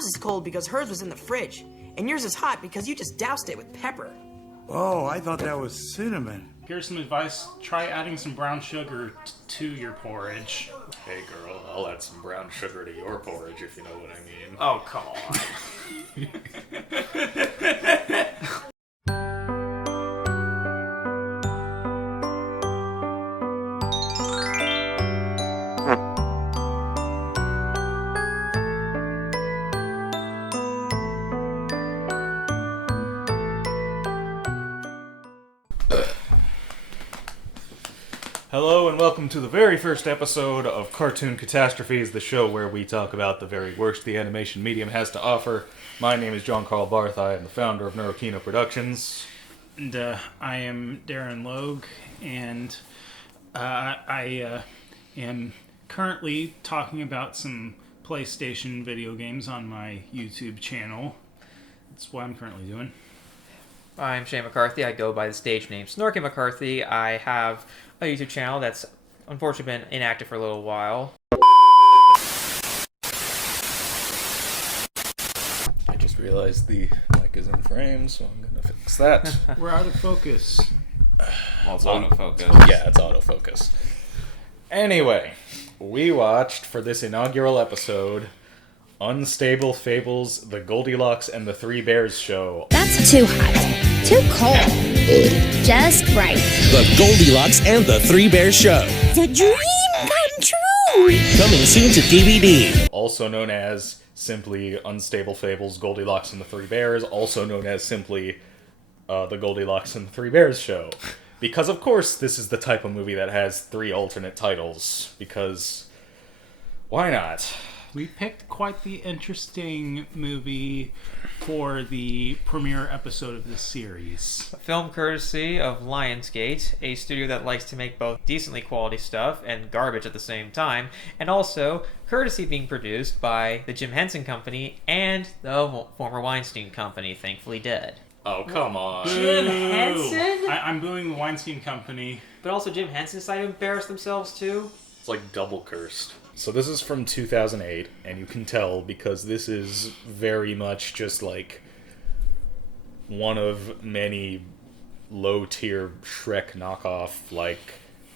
Mom's is cold because hers was in the fridge, and yours is hot because you just doused it with pepper. Oh, I thought that was cinnamon. Here's some advice. Try adding some brown sugar to your porridge. Hey girl, I'll add some brown sugar to your porridge if you know what I mean. Oh, come on. Hello and welcome to the very first episode of Cartoon Catastrophes, the show where we talk about the very worst the animation medium has to offer. My name is John Carl Barth. I am the founder of Neurokino Productions. And I am Darren Logue, and I am currently talking about some PlayStation video games on my YouTube channel. That's what I'm currently doing. I'm Shane McCarthy. I go by the stage name Snorky McCarthy. I have a YouTube channel that's unfortunately been inactive for a little while. I just realized the mic is in frame, so I'm gonna fix that. We're out of focus. Well, it's autofocus. Yeah, it's autofocus. Anyway, we watched for this inaugural episode Unstable Fables, The Goldilocks and the Three Bears Show. That's too hot. Too cold. Just right. The Goldilocks and the Three Bears Show. The dream come true. Coming soon to DVD. Also known as simply Unstable Fables, Goldilocks and the Three Bears. Also known as simply The Goldilocks and the Three Bears Show. Because, of course, this is the type of movie that has three alternate titles. Because, why not? We picked quite the interesting movie for the premiere episode of this series. A film courtesy of Lionsgate, a studio that likes to make both decently quality stuff and garbage at the same time, and also courtesy being produced by the Jim Henson Company and the former Weinstein Company, thankfully dead. Oh, come on. Jim Henson? I'm booing the Weinstein Company. But also Jim Henson decided to embarrass themselves too? It's like double cursed. So this is from 2008, and you can tell because this is very much just like one of many low-tier Shrek knockoff, like,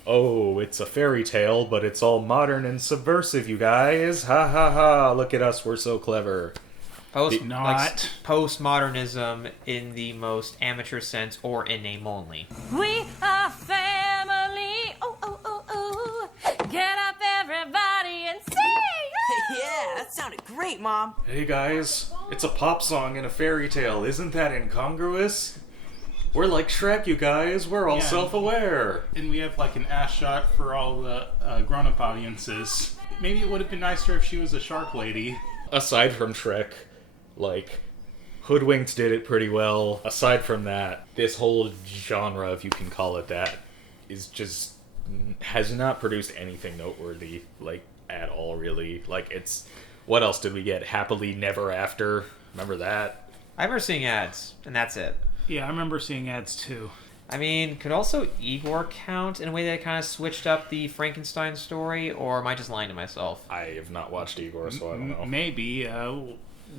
oh, it's a fairy tale, but it's all modern and subversive, you guys. Ha ha ha, look at us, we're so clever. Postmodernism in the most amateur sense or in name only. We are family. Oh, oh, oh, oh. Get up, everybody, and sing. Yeah, that sounded great, Mom. Hey guys, it's a pop song in a fairy tale, isn't that incongruous? We're like Shrek, you guys, we're all self-aware. And we have like an ass shot for all the grown-up audiences. Maybe it would have been nicer if she was a shark lady. Aside from Shrek, like, Hoodwinked did it pretty well. Aside from that, this whole genre, if you can call it that, is just has not produced anything noteworthy, like, at all, really. Like, it's... What else did we get? Happily Never After. Remember that? I remember seeing ads, and that's it. Yeah, I remember seeing ads, too. I mean, could also Igor count in a way that kind of switched up the Frankenstein story, or am I just lying to myself? I have not watched Igor, so I don't know. Maybe.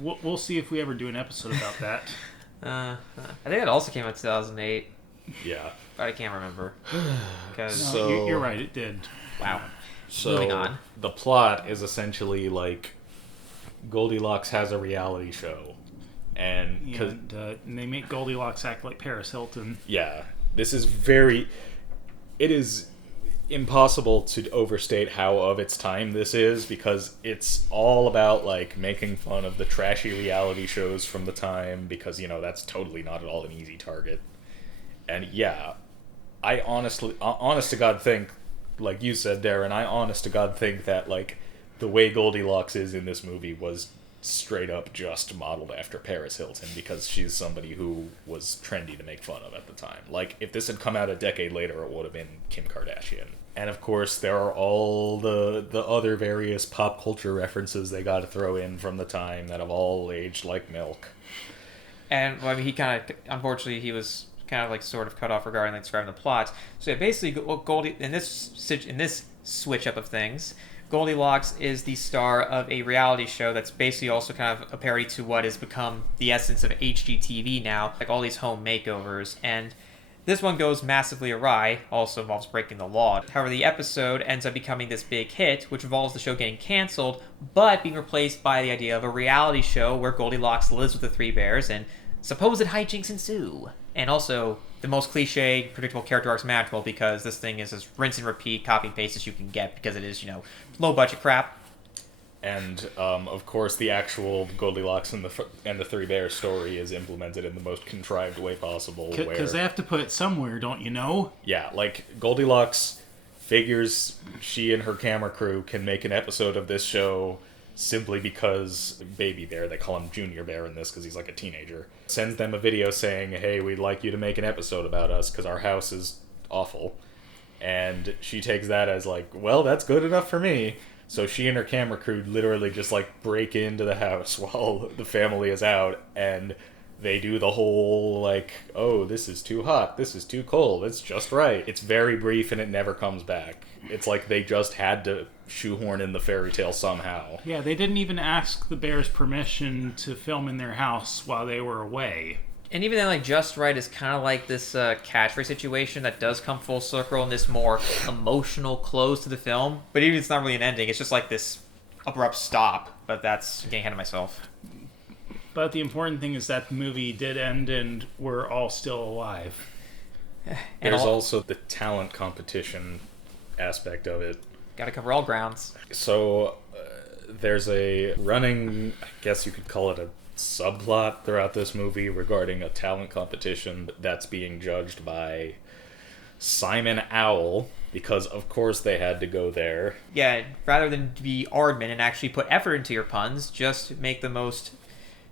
We'll see if we ever do an episode about that. I think it also came out in 2008, Yeah. but I can't remember. No, So- you're right, it did. Wow. So, Moving on. the plot is essentially, like, Goldilocks has a reality show. And... And they make Goldilocks act like Paris Hilton. Yeah, this is very... It is impossible to overstate how of its time this is, because it's all about, like, making fun of the trashy reality shows from the time, because, you know, that's totally not at all an easy target. And, yeah, I honest to God think, like you said, Darren, I honest to God think that, like, the way Goldilocks is in this movie was straight up just modeled after Paris Hilton, because she's somebody who was trendy to make fun of at the time. Like, if this had come out a decade later, it would have been Kim Kardashian. And of course, there are all the other various pop culture references they got to throw in from the time that have all aged like milk. And, well, I mean, he kind of, unfortunately, he was kind of, like, sort of cut off regarding, like, describing the plot. So, yeah, basically, Goldie, in this switch up of things, Goldilocks is the star of a reality show that's basically also kind of a parody to what has become the essence of HGTV now, like all these home makeovers. And this one goes massively awry, also involves breaking the law. However, the episode ends up becoming this big hit, which involves the show getting canceled, but being replaced by the idea of a reality show where Goldilocks lives with the three bears and supposed hijinks ensue. And also, the most cliche, predictable character arcs imaginable, because this thing is as rinse and repeat, copy and paste as you can get, because it is, low budget crap. And, of course, the actual Goldilocks and the Three Bears story is implemented in the most contrived way possible. Because they have to put it somewhere, don't you know? Yeah, like, Goldilocks figures she and her camera crew can make an episode of this show simply because Baby Bear, they call him Junior Bear in this because he's like a teenager, sends them a video saying, hey, we'd like you to make an episode about us because our house is awful. And she takes that as like, well, that's good enough for me. So she and her camera crew literally just like break into the house while the family is out, and they do the whole like, oh, this is too hot, this is too cold, it's just right. It's very brief and it never comes back. It's like they just had to shoehorn in the fairy tale somehow. Yeah, they didn't even ask the bears permission to film in their house while they were away. And even then, like, just right is kind of like this catchphrase situation that does come full circle in this more emotional close to the film. But even it's not really an ending, it's just like this abrupt stop. But that's getting ahead of myself. But the important thing is that the movie did end and we're all still alive. There's also the talent competition aspect of it. Gotta cover all grounds. So, there's a running, I guess you could call it a subplot throughout this movie regarding a talent competition that's being judged by Simon Owl, because of course they had to go there. Yeah, rather than be Aardman and actually put effort into your puns, just make the most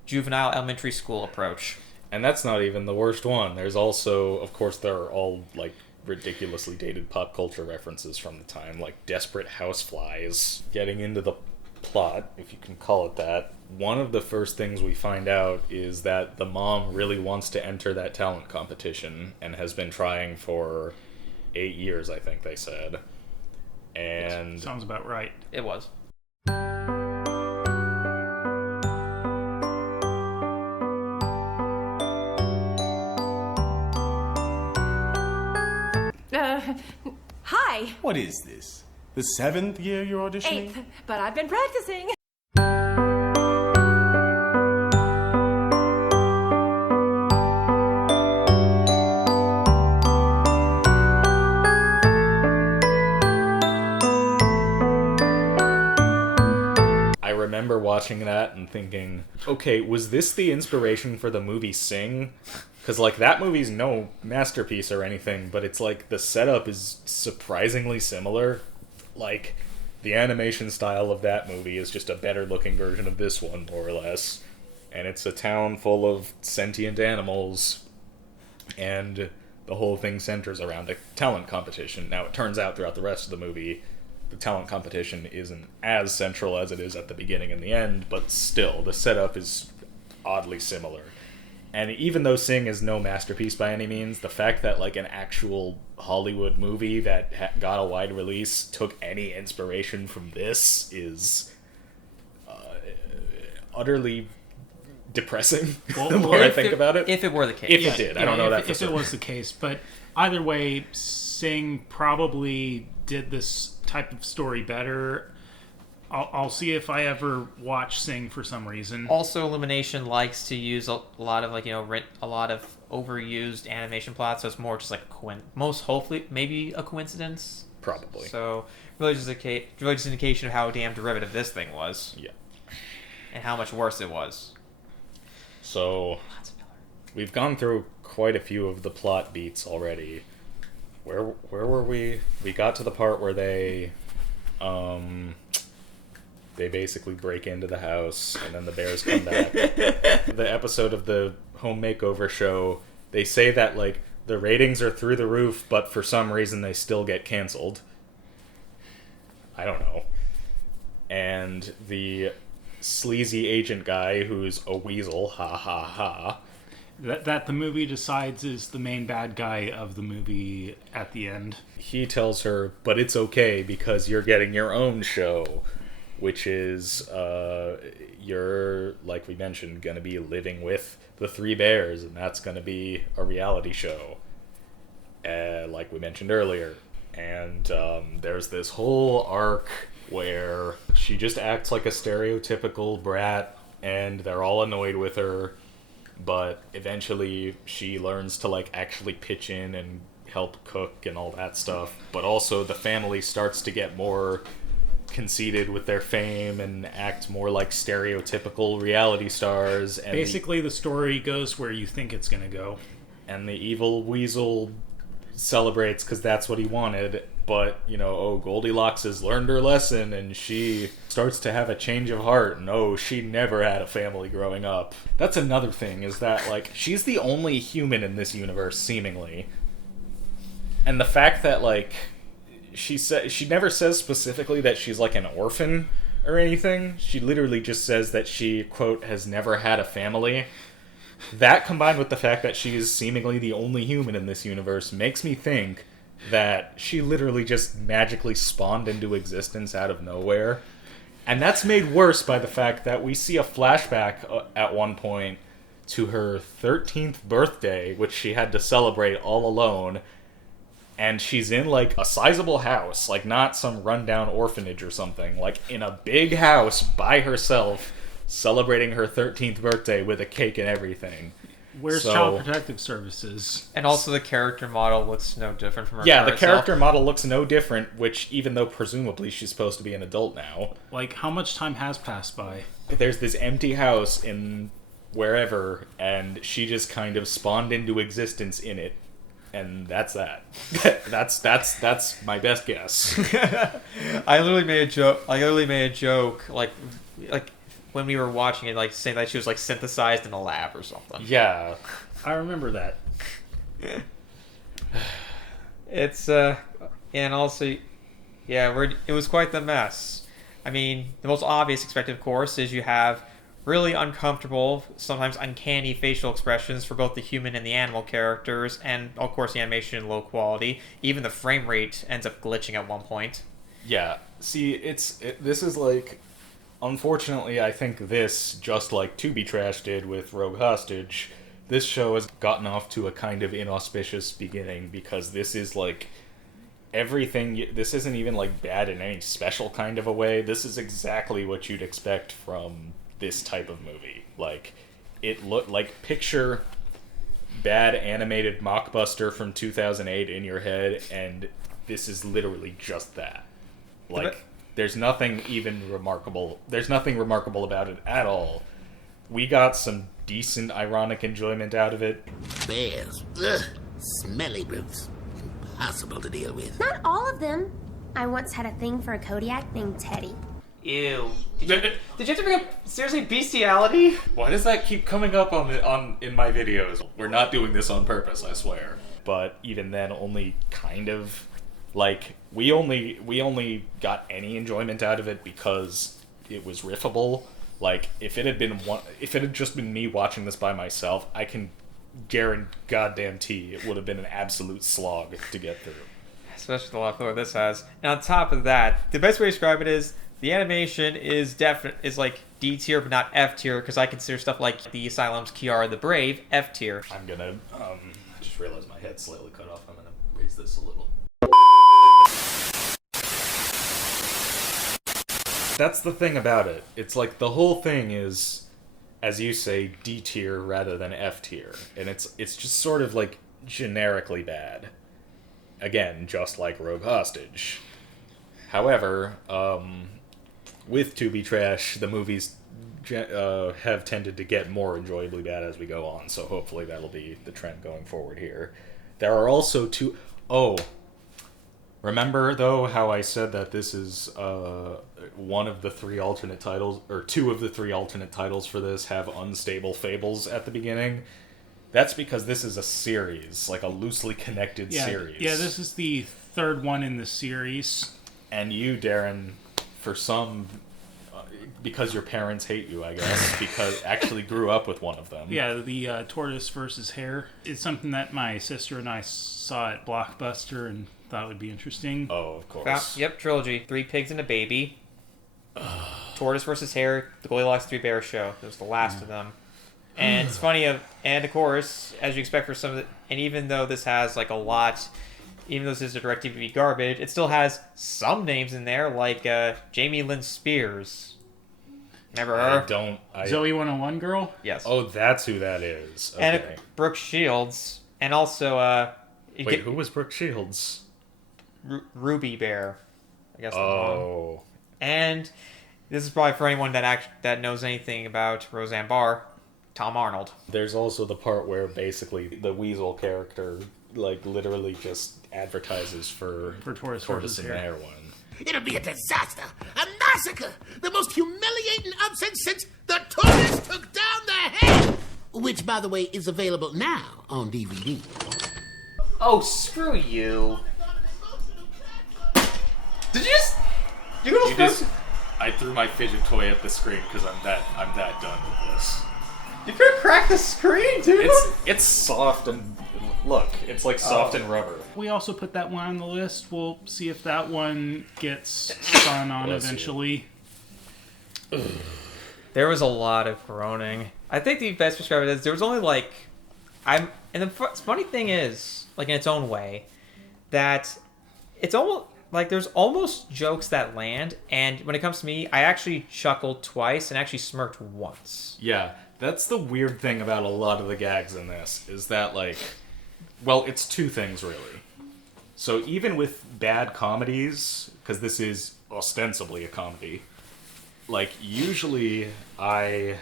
juvenile elementary school approach. And that's not even the worst one. There's also, of course, there are all, like, ridiculously dated pop culture references from the time, like Desperate Houseflies. Getting into the plot, if you can call it that, one of the first things we find out is that the mom really wants to enter that talent competition and has been trying for 8 years, I think they said. And Sounds about right. It was. Hi. What is this? The 7th year you're auditioning? 8th, but I've been practicing. I remember watching that and thinking, okay, was this the inspiration for the movie Sing? Because, like, that movie's no masterpiece or anything, but it's like the setup is surprisingly similar. Like, the animation style of that movie is just a better looking version of this one, more or less. And it's a town full of sentient animals, and the whole thing centers around a talent competition. Now, it turns out throughout the rest of the movie, the talent competition isn't as central as it is at the beginning and the end, but still, the setup is oddly similar. And even though Sing is no masterpiece by any means, the fact that, like, an actual Hollywood movie that got a wide release took any inspiration from this is utterly depressing. The more I think about it. If it were the case. If it did. I don't know that for if it was the case. But either way, Sing probably did this type of story better. I'll see if I ever watch Sing for some reason. Also, Illumination likes to use a lot of, like, a lot of overused animation plots, so it's more just like most hopefully maybe a coincidence. Probably. So really just an indication of how damn derivative this thing was. Yeah. And how much worse it was. So we've gone through quite a few of the plot beats already. Where were we? We got to the part where they basically break into the house, and then the bears come back. The episode of the home makeover show, they say that, like, the ratings are through the roof, but for some reason they still get canceled. I don't know. And the sleazy agent guy, who's a weasel, ha ha ha. that the movie decides is the main bad guy of the movie at the end. He tells her, but it's okay because you're getting your own show, which is, you're, like we mentioned, going to be living with the three bears, and that's going to be a reality show, like we mentioned earlier. And there's this whole arc where she just acts like a stereotypical brat, and they're all annoyed with her, but eventually she learns to, like, actually pitch in and help cook and all that stuff. But also the family starts to get more conceited with their fame and act more like stereotypical reality stars. And basically, the story goes where you think it's going to go. And the evil weasel celebrates because that's what he wanted. But, you know, Goldilocks has learned her lesson, and she starts to have a change of heart, and she never had a family growing up. That's another thing, is that, like, she's the only human in this universe, seemingly. And the fact that, like, she never says specifically that she's, like, an orphan or anything. She literally just says that she, quote, has never had a family. That, combined with the fact that she is seemingly the only human in this universe, makes me think that she literally just magically spawned into existence out of nowhere. And that's made worse by the fact that we see a flashback at one point to her 13th birthday, which she had to celebrate all alone. And she's in, like, a sizable house, like, not some rundown orphanage or something, like, in a big house by herself, celebrating her 13th birthday with a cake and everything. Where's Child Protective Services? And also the character model looks no different from her. Yeah, the character model looks no different, which, even though presumably she's supposed to be an adult now. Like, how much time has passed by? There's this empty house in wherever, and she just kind of spawned into existence in it. And that's that. that's my best guess. I literally made a joke, like when we were watching it, like saying that she was like synthesized in a lab or something. Yeah, I remember that. It's and also, yeah, it was quite the mess. I mean, the most obvious expected, of course, is you have really uncomfortable, sometimes uncanny facial expressions for both the human and the animal characters, and of course the animation in low quality. Even the frame rate ends up glitching at one point. Yeah, see, this is like, unfortunately, I think this, just like To Be Trash did with Rogue Hostage, this show has gotten off to a kind of inauspicious beginning, because this is like everything. This isn't even like bad in any special kind of a way. This is exactly what you'd expect from this type of movie. Like, it looked like, picture bad animated mockbuster from 2008 in your head, and this is literally just that. Like, there's nothing remarkable about it at all. We got some decent ironic enjoyment out of it. Bears. Ugh. Smelly brutes. Impossible to deal with. Not all of them. I once had a thing for a Kodiak named Teddy. Ew. Did you have to bring up, seriously, bestiality? Why does that keep coming up in my videos? We're not doing this on purpose, I swear. But even then, only kind of, like, we only got any enjoyment out of it because it was riffable. Like, if it had just been me watching this by myself, I can guarantee it would have been an absolute slog to get through. Especially the lot of this has. And on top of that, the best way to describe it is the animation is like D tier but not F tier, because I consider stuff like The Asylum's Kiara the Brave F tier. I'm gonna just realized my head's slightly cut off. I'm gonna raise this a little. That's the thing about it. It's like the whole thing is, as you say, D tier rather than F tier, and it's just sort of like generically bad. Again, just like Rogue Hostage. However, with To Be Trash, the movies have tended to get more enjoyably bad as we go on, so hopefully that'll be the trend going forward here. There are also two... Oh, remember, though, how I said that this is one of the three alternate titles, or two of the three alternate titles for this have Unstable Fables at the beginning? That's because this is a series, like a loosely connected series. Yeah, this is the third one in the series. And you, Darren, for some... because your parents hate you, I guess, because actually grew up with one of them. Yeah, the tortoise versus hare. It's something that my sister and I saw at Blockbuster and thought would be interesting. Oh, of course. Yep, trilogy. 3 Pigs and a Baby. Tortoise versus Hare, the Goldilocks 3 Bears show. That was the last of them. And it's funny, and of course, as you expect for some of the, and even though this has like a lot, even though this is a DirecTV garbage, it still has some names in there, like Jamie Lynn Spears. Remember her? Zoe 101 girl? Yes. Oh, that's who that is. Okay. And Brooke Shields, and also wait, who was Brooke Shields? Ruby Bear, I guess. Oh. And this is probably for anyone that knows anything about Roseanne Barr, Tom Arnold. There's also the part where basically the Weasel character, like, literally just advertises for Tortoise and the Hare one. It'll be a disaster, a massacre, the most humiliating upset since the tortoise took down the hare, which, by the way, is available now on DVD. Oh, screw you! Did you just? I threw my fidget toy at the screen because I'm that done with this. You could crack the screen, dude. It's soft and look, it's like soft and rubber. We also put that one on the list. We'll see if that one gets spun on eventually. There was a lot of groaning. I think the best describe it is there was only like and the funny thing is, like in its own way, that it's almost like there's almost jokes that land, and when it comes to me, I actually chuckled twice and actually smirked once. Yeah, that's the weird thing about a lot of the gags in this, is that, like, well, it's two things, really. So even with bad comedies, because this is ostensibly a comedy, like, usually I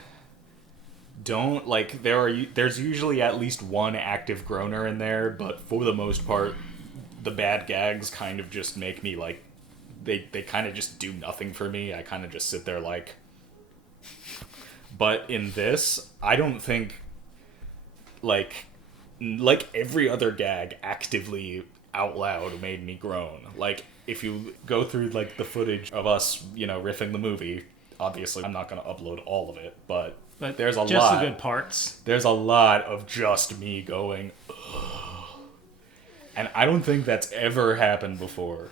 don't, like, there's usually at least one active groaner in there, but for the most part, the bad gags kind of just make me, like, they kind of just do nothing for me. I kind of just sit there like... But in this, I don't think, like every other gag actively out loud made me groan. Like, if you go through, like, the footage of us, riffing the movie, obviously I'm not going to upload all of it, but there's a lot. Just the good parts. There's a lot of just me going, ugh. And I don't think that's ever happened before.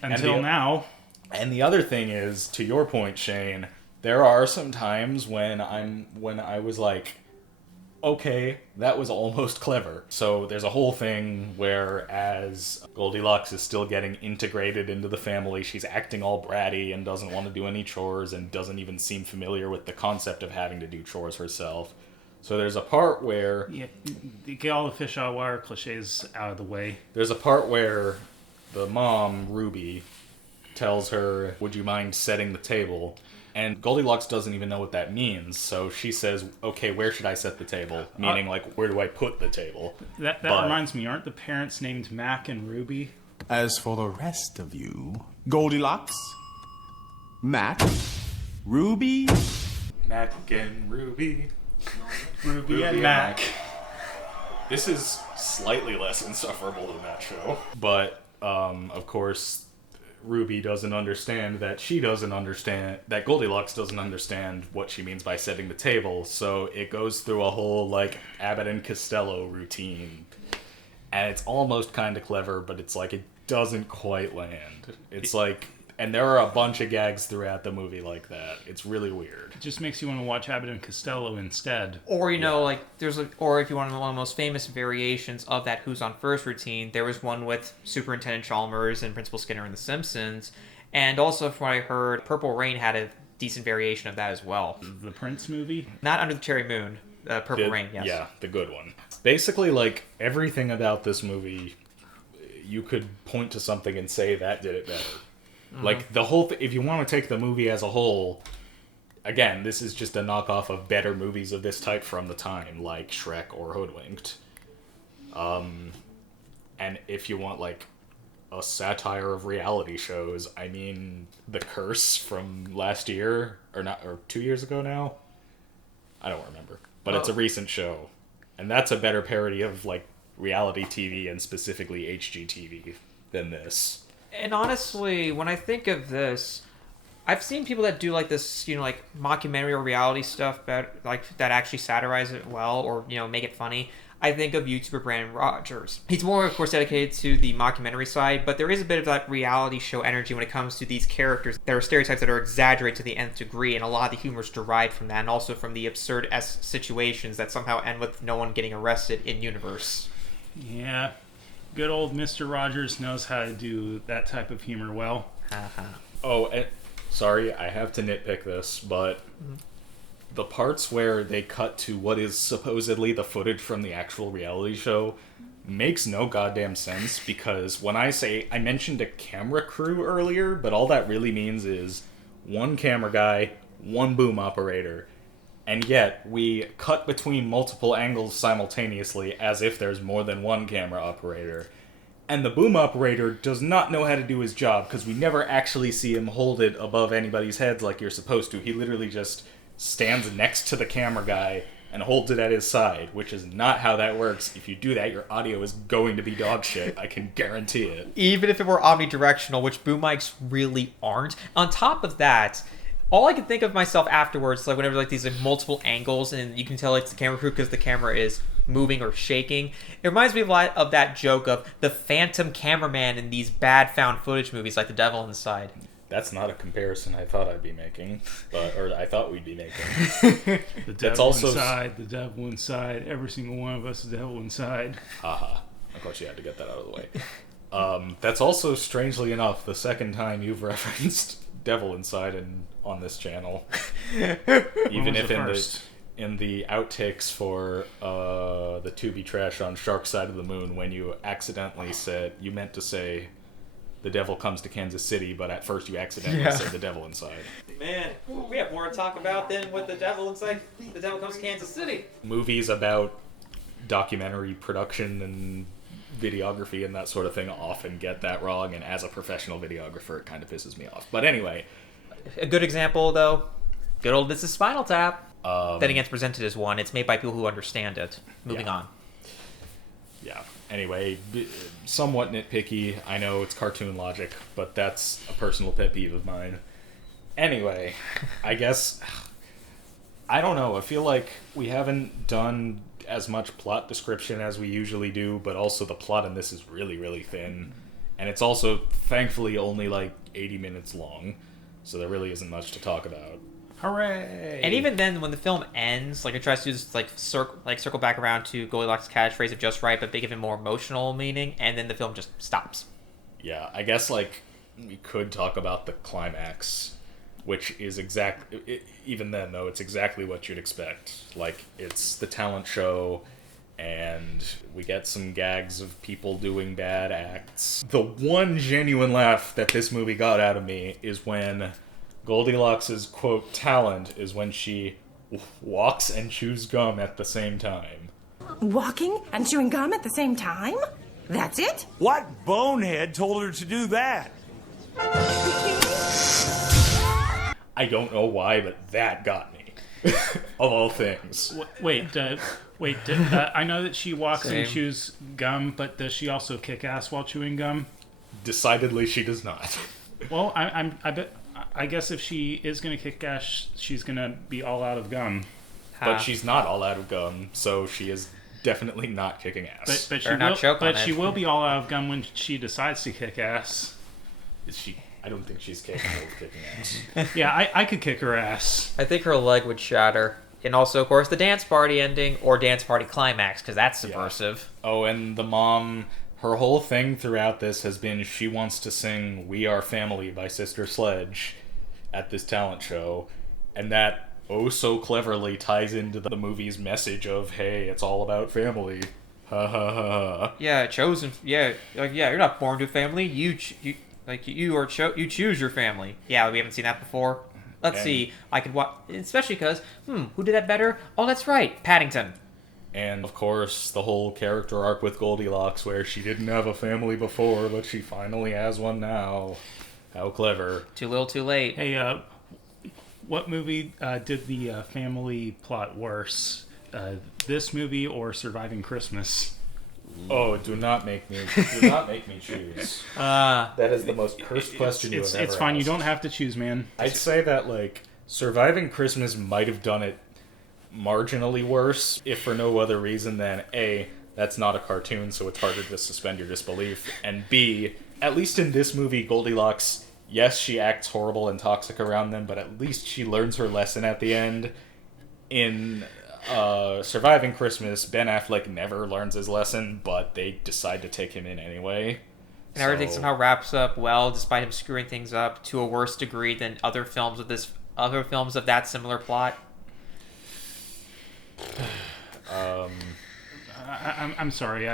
Until now. And the other thing is, to your point, Shane, there are some times when I was like, okay, that was almost clever. So there's a whole thing where as Goldilocks is still getting integrated into the family, she's acting all bratty and doesn't want to do any chores and doesn't even seem familiar with the concept of having to do chores herself. So there's a part where... Yeah, get all the fish out of water cliches out of the way. There's a part where the mom, Ruby, tells her, would you mind setting the table? And Goldilocks doesn't even know what that means, so she says, okay, where should I set the table? Meaning, like, where do I put the table? That reminds me, aren't the parents named Mac and Ruby? As for the rest of you, Goldilocks, Mac, Ruby... Mac and Ruby... Ruby and Mac. This is slightly less insufferable than that show. But, of course, Ruby doesn't understand that that Goldilocks doesn't understand what she means by setting the table. So it goes through a whole, like, Abbott and Costello routine. And it's almost kind of clever, but it's like it doesn't quite land. It's like... And there are a bunch of gags throughout the movie like that. It's really weird. It just makes you want to watch Abbott and Costello instead. Or, like, or if you want one of the most famous variations of that Who's on First routine, there was one with Superintendent Chalmers and Principal Skinner in The Simpsons. And also, from what I heard, Purple Rain had a decent variation of that as well. The Prince movie? Not Under the Cherry Moon. Purple Rain, yes. Yeah, the good one. Basically, like, everything about this movie, you could point to something and say that did it better. Mm-hmm. Like, the whole if you want to take the movie as a whole, again, this is just a knockoff of better movies of this type from the time, like Shrek or Hoodwinked. And if you want, like, a satire of reality shows, I mean, The Curse from last year, or 2 years ago now? I don't remember. But it's a recent show. And that's a better parody of, like, reality TV and specifically HGTV than this. And honestly, when I think of this, I've seen people that do like this, like mockumentary or reality stuff, that actually satirize it well, or make it funny. I think of YouTuber Brandon Rogers. He's more, of course, dedicated to the mockumentary side, but there is a bit of that reality show energy when it comes to these characters. There are stereotypes that are exaggerated to the nth degree, and a lot of the humor is derived from that, and also from the absurd situations that somehow end with no one getting arrested in universe. Yeah, good old Mr. Rogers knows how to do that type of humor well. Oh, sorry, I have to nitpick this, but the parts where they cut to what is supposedly the footage from the actual reality show makes no goddamn sense, because when I mentioned a camera crew earlier, but all that really means is one camera guy, one boom operator, and yet we cut between multiple angles simultaneously as if there's more than one camera operator. And the boom operator does not know how to do his job, because we never actually see him hold it above anybody's heads like you're supposed to. He literally just stands next to the camera guy and holds it at his side, which is not how that works. If you do that, your audio is going to be dog shit. I can guarantee it. Even if it were omnidirectional, which boom mics really aren't. On top of that, all I can think of myself afterwards, like whenever like these like multiple angles and you can tell it's the camera crew because the camera is moving or shaking. It reminds me a lot of that joke of the phantom cameraman in these bad found footage movies like The Devil Inside. That's not a comparison I thought I'd be making, or I thought we'd be making. The devil inside, the devil inside, every single one of us, the devil inside. Haha. Of course you had to get that out of the way. That's also, strangely enough, the second time you've referenced Devil Inside on this channel. Even if in the outtakes for the Tubi Trash on Shark Side of the Moon, when you accidentally said, you meant to say The Devil Comes to Kansas City, but at first you accidentally said The Devil Inside. Man, we have more to talk about than what The Devil Inside, The Devil Comes to Kansas City. Movies about documentary production and videography and that sort of thing often get that wrong, and as a professional videographer it kind of pisses me off. But anyway. A good example, though, good old This Is Spinal Tap. Then again, it's presented as one. It's made by people who understand it. Moving on. Yeah. Anyway, somewhat nitpicky. I know it's cartoon logic, but that's a personal pet peeve of mine. Anyway, I guess, I don't know. I feel like we haven't done as much plot description as we usually do, but also the plot in this is really, really thin. And it's also, thankfully, only like 80 minutes long, so there really isn't much to talk about. Hooray! And even then, when the film ends, like it tries to do this, circle back around to Goldilocks' catchphrase of just right, but give it more emotional meaning, and then the film just stops. Yeah, I guess we could talk about the climax, which is even then though, it's exactly what you'd expect. Like, it's the talent show, and we get some gags of people doing bad acts. The one genuine laugh that this movie got out of me is when Goldilocks' quote talent is when she walks and chews gum at the same time. Walking and chewing gum at the same time? That's it? What bonehead told her to do that? I don't know why, but that got me. Of all things. I know that she walks and chews gum, but does she also kick ass while chewing gum? Decidedly, she does not. Well, I guess if she is going to kick ass, she's going to be all out of gum. But she's not all out of gum, so she is definitely not kicking ass. But she will be all out of gum when she decides to kick ass. Is she? I don't think she's capable of kicking ass. Yeah, I could kick her ass. I think her leg would shatter. And also, of course, the dance party ending or dance party climax, because that's subversive. Yeah. Oh, and the mom, her whole thing throughout this has been she wants to sing We Are Family by Sister Sledge at this talent show. And that so cleverly ties into the movie's message of, hey, it's all about family. Ha ha ha. Yeah, chosen. Yeah, you're not born to a family. You choose your family. Yeah, we haven't seen that before. Let's see. I could watch, especially because, who did that better? Oh, that's right, Paddington. And of course, the whole character arc with Goldilocks, where she didn't have a family before, but she finally has one now. How clever! Too little, too late. Hey, what movie did the family plot worse? This movie or Surviving Christmas? Oh, do not make me choose. That is the most cursed question you have ever It's fine. asked. You don't have to choose, man. I'd say that, like, Surviving Christmas might have done it marginally worse, if for no other reason than A, that's not a cartoon, so it's harder to suspend your disbelief, and B, at least in this movie, Goldilocks, yes, she acts horrible and toxic around them, but at least she learns her lesson at the end. In Surviving Christmas, Ben Affleck never learns his lesson, but they decide to take him in anyway. And everything somehow wraps up well, despite him screwing things up to a worse degree than other films of that similar plot. I'm sorry.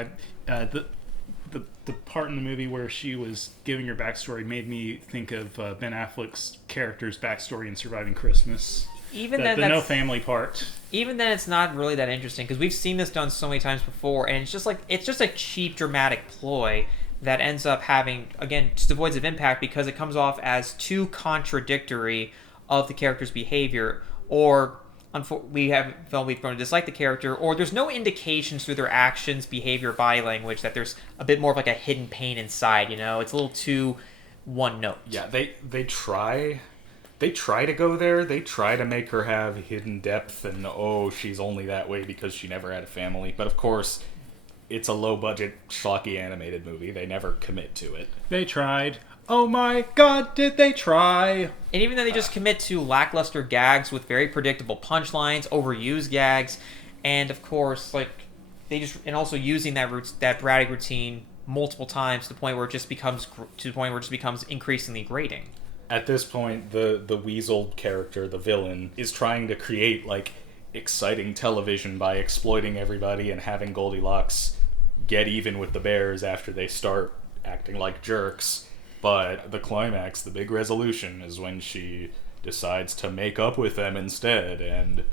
The part in the movie where she was giving her backstory made me think of Ben Affleck's character's backstory in Surviving Christmas. Even the no family part. Even then, it's not really that interesting because we've seen this done so many times before, and it's just a cheap dramatic ploy that ends up having, again, just avoids of impact because it comes off as too contradictory of the character's behavior, or we have felt we've grown to dislike the character, or there's no indications through their actions, behavior, body language that there's a bit more of like a hidden pain inside. You know, it's a little too one note. Yeah, they try to go there. They try to make her have hidden depth and, oh, she's only that way because she never had a family. But of course, it's a low-budget, schlocky animated movie. They never commit to it. They tried. Oh my god, did they try? And even though they just commit to lackluster gags with very predictable punchlines, overused gags, and of course, like, and also using that Braddock routine multiple times to the point where it just becomes increasingly grating. At this point, the Weasel character, the villain, is trying to create, like, exciting television by exploiting everybody and having Goldilocks get even with the bears after they start acting like jerks. But the climax, the big resolution, is when she decides to make up with them instead, and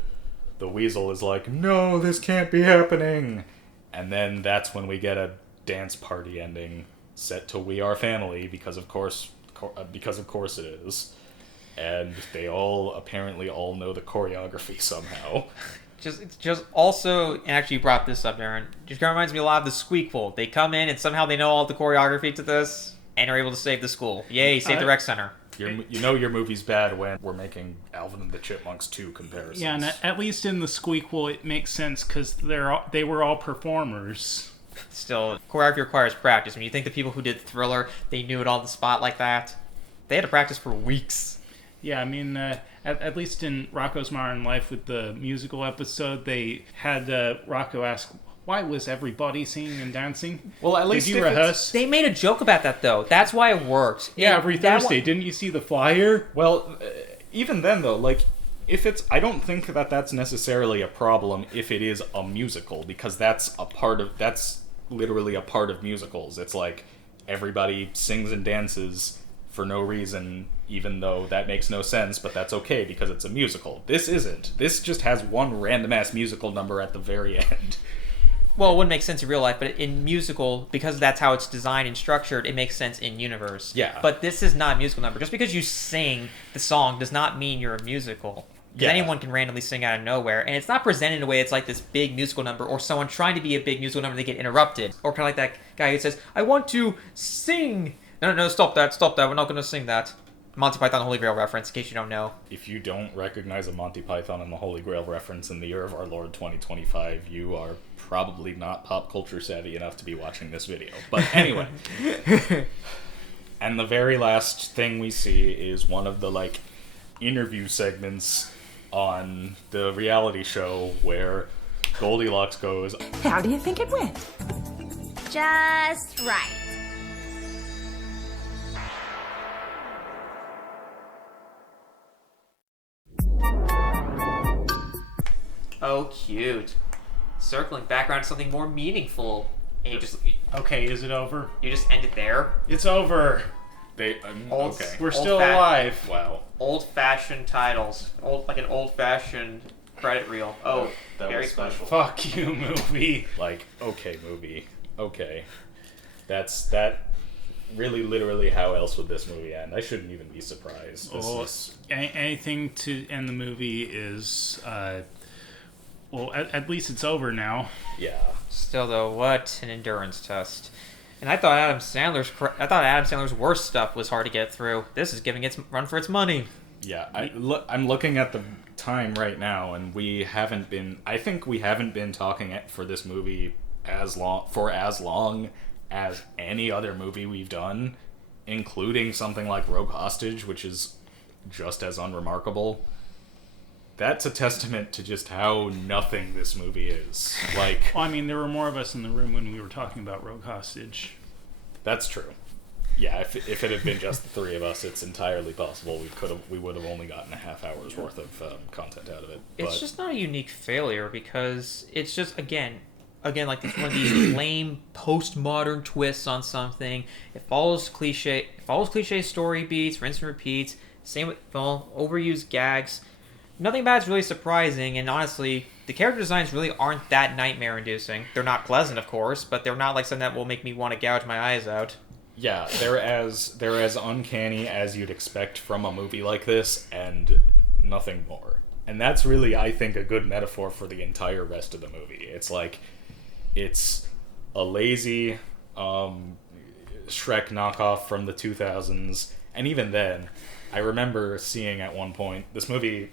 the Weasel is like, no, this can't be happening! And then that's when we get a dance party ending set to We Are Family, because of course it is. And they all apparently all know the choreography somehow. Just also, and actually you brought this up, Aaron, just kind of reminds me a lot of the Squeakful. They come in and somehow they know all the choreography to this, and are able to save the school. Yay, save the rec center. You know your movie's bad when we're making Alvin and the Chipmunks 2 comparisons. Yeah, and at least in the Squeakquel it makes sense because they were all performers. Still, choreography requires practice. When you think the people who did Thriller, they knew it on the spot like that, they had to practice for weeks. Yeah, I mean, at least in Rocko's Modern Life with the musical episode, they had Rocco ask, why was everybody singing and dancing? Well, at least did you rehearse? They made a joke about that, though. That's why it worked. Yeah, every Thursday. Didn't you see the flyer? Well, even then, though, like, I don't think that that's necessarily a problem if it is a musical, because that's literally a part of musicals. It's like everybody sings and dances for no reason, even though that makes no sense, but that's okay because it's a musical. This isn't. This just has one random-ass musical number at the very end. Well, it wouldn't make sense in real life, but in musical, because that's how it's designed and structured, it makes sense in universe. Yeah. But this is not a musical number. Just because you sing the song does not mean you're a musical. Because anyone can randomly sing out of nowhere, and it's not presented in a way it's like this big musical number, or someone trying to be a big musical number, they get interrupted. Or kind of like that guy who says, I want to sing! No, stop that, we're not going to sing that. Monty Python and the Holy Grail reference, in case you don't know. If you don't recognize a Monty Python and the Holy Grail reference in the year of our Lord 2025, you are probably not pop culture savvy enough to be watching this video. But anyway. And the very last thing we see is one of the, like, interview segments on the reality show where Goldilocks goes, How do you think it went? Just right. Oh, cute. Circling back around to something more meaningful. And you just... Okay, is it over? You just end it there? It's over. Okay. We're still alive. Wow. Old-fashioned titles. Like an old-fashioned credit reel. Oh, that very was special. Fuck you, movie. Like, okay, movie. Okay. That really literally how else would this movie end? I shouldn't even be surprised. Anything to end the movie is Well, at least it's over now. Yeah. Still, though, what an endurance test. And I thought Adam Sandler's worst stuff was hard to get through. This is giving its run for its money. Yeah, I'm looking at the time right now, and I think we haven't been talking for this movie as long as any other movie we've done, including something like Rogue Hostage, which is just as unremarkable. That's a testament to just how nothing this movie is. Like, well, I mean, there were more of us in the room when we were talking about Rogue Hostage. That's true. Yeah, if it had been just the three of us, it's entirely possible we would have only gotten a half hour's worth of content out of it. It's just not a unique failure because it's just again like one of these lame postmodern twists on something. It follows cliche story beats, rinse and repeats. Same with overused gags. Nothing bad's really surprising, and honestly, the character designs really aren't that nightmare-inducing. They're not pleasant, of course, but they're not like something that will make me want to gouge my eyes out. Yeah, they're as uncanny as you'd expect from a movie like this, and nothing more. And that's really, I think, a good metaphor for the entire rest of the movie. It's like, it's a lazy Shrek knockoff from the 2000s, and even then, I remember seeing at one point, this movie,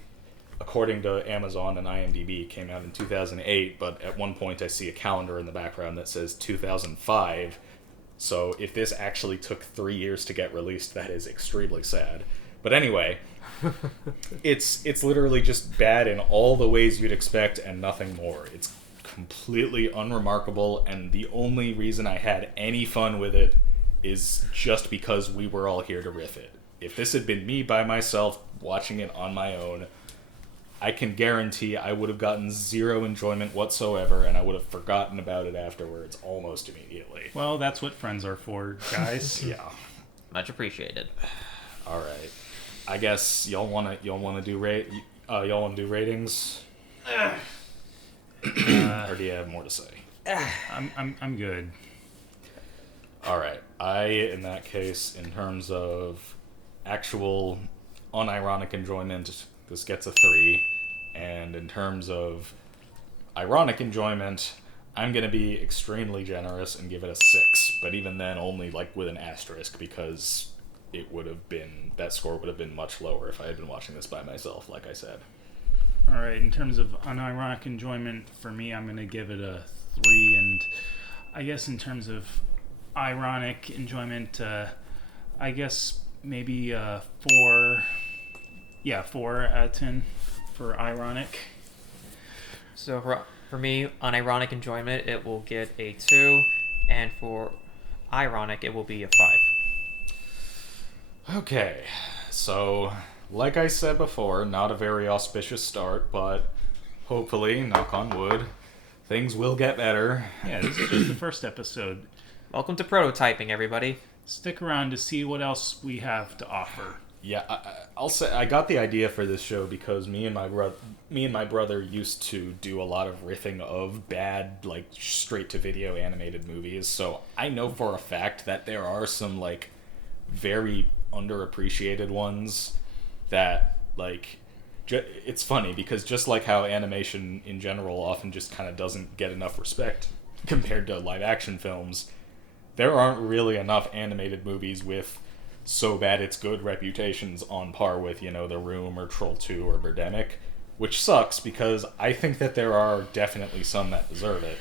according to Amazon and IMDb, came out in 2008, but at one point I see a calendar in the background that says 2005, so if this actually took 3 years to get released, that is extremely sad. But anyway, it's literally just bad in all the ways you'd expect and nothing more. It's completely unremarkable, and the only reason I had any fun with it is just because we were all here to riff it. If this had been me by myself watching it on my own, I can guarantee I would have gotten zero enjoyment whatsoever, and I would have forgotten about it afterwards almost immediately. Well, that's what friends are for, guys. Yeah. Much appreciated. All right. I guess y'all want to do ratings? Or do you have more to say? I'm good. All right. In that case, in terms of actual unironic enjoyment, this gets a 3, and in terms of ironic enjoyment, I'm going to be extremely generous and give it a 6, but even then only like with an asterisk, because that score would have been much lower if I had been watching this by myself, like I said. Alright, in terms of unironic enjoyment, for me, I'm going to give it a 3, and I guess in terms of ironic enjoyment, I guess maybe 4... Yeah, 4 out of 10 for ironic. So for me, on ironic enjoyment, it will get a 2, and for ironic, it will be a 5. Okay, so like I said before, not a very auspicious start, but hopefully, knock on wood, things will get better. Yeah, this is just the first episode. Welcome to prototyping, everybody. Stick around to see what else we have to offer. Yeah, I'll say I got the idea for this show because me and my brother used to do a lot of riffing of bad, like, straight-to-video animated movies, so I know for a fact that there are some, like, very underappreciated ones that, like, it's funny because just like how animation in general often just kind of doesn't get enough respect compared to live-action films, there aren't really enough animated movies with so bad it's good reputations on par with, The Room or Troll 2 or Birdemic, which sucks because I think that there are definitely some that deserve it.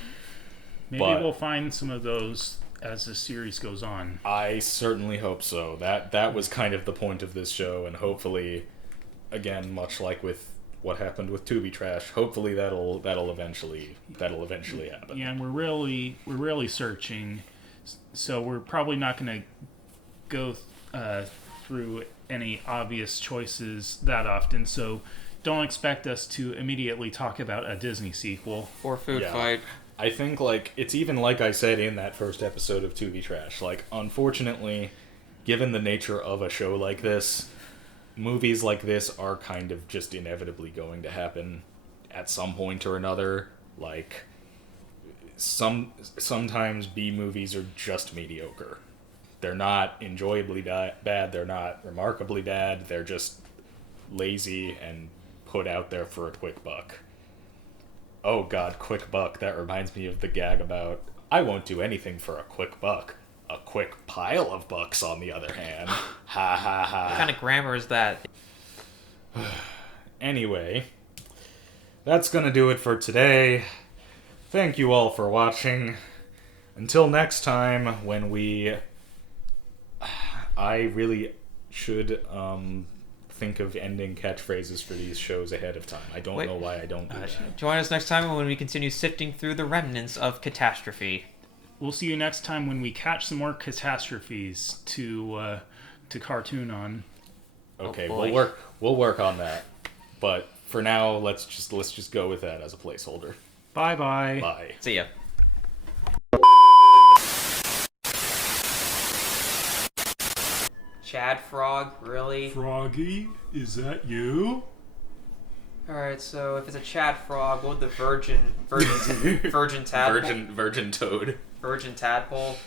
Maybe we'll find some of those as the series goes on. I certainly hope so. That was kind of the point of this show, and hopefully, again, much like with what happened with Tubi Trash, hopefully that'll eventually happen. Yeah, and we're really searching, so we're probably not going to go through any obvious choices that often, so don't expect us to immediately talk about a Disney sequel. Or Food Fight. I think, like, it's even like I said in that first episode of Tubi Trash, like, unfortunately, given the nature of a show like this, movies like this are kind of just inevitably going to happen at some point or another. Like, sometimes B movies are just mediocre. They're not enjoyably bad, they're not remarkably bad, they're just lazy and put out there for a quick buck. Oh god, quick buck. That reminds me of the gag about, I won't do anything for a quick buck. A quick pile of bucks, on the other hand. Ha ha ha. What kind of grammar is that? Anyway, that's gonna do it for today. Thank you all for watching. Until next time, when I really should think of ending catchphrases for these shows ahead of time. I don't know why I don't do that. Join us next time when we continue sifting through the remnants of Catastrophe. We'll see you next time when we catch some more catastrophes to cartoon on. Okay, boy. we'll work on that. But for now, let's just go with that as a placeholder. Bye-bye. Bye. See ya. Chad Frog, really? Froggy, is that you? Alright, so if it's a Chad Frog, what would the virgin tadpole? Virgin toad. Virgin tadpole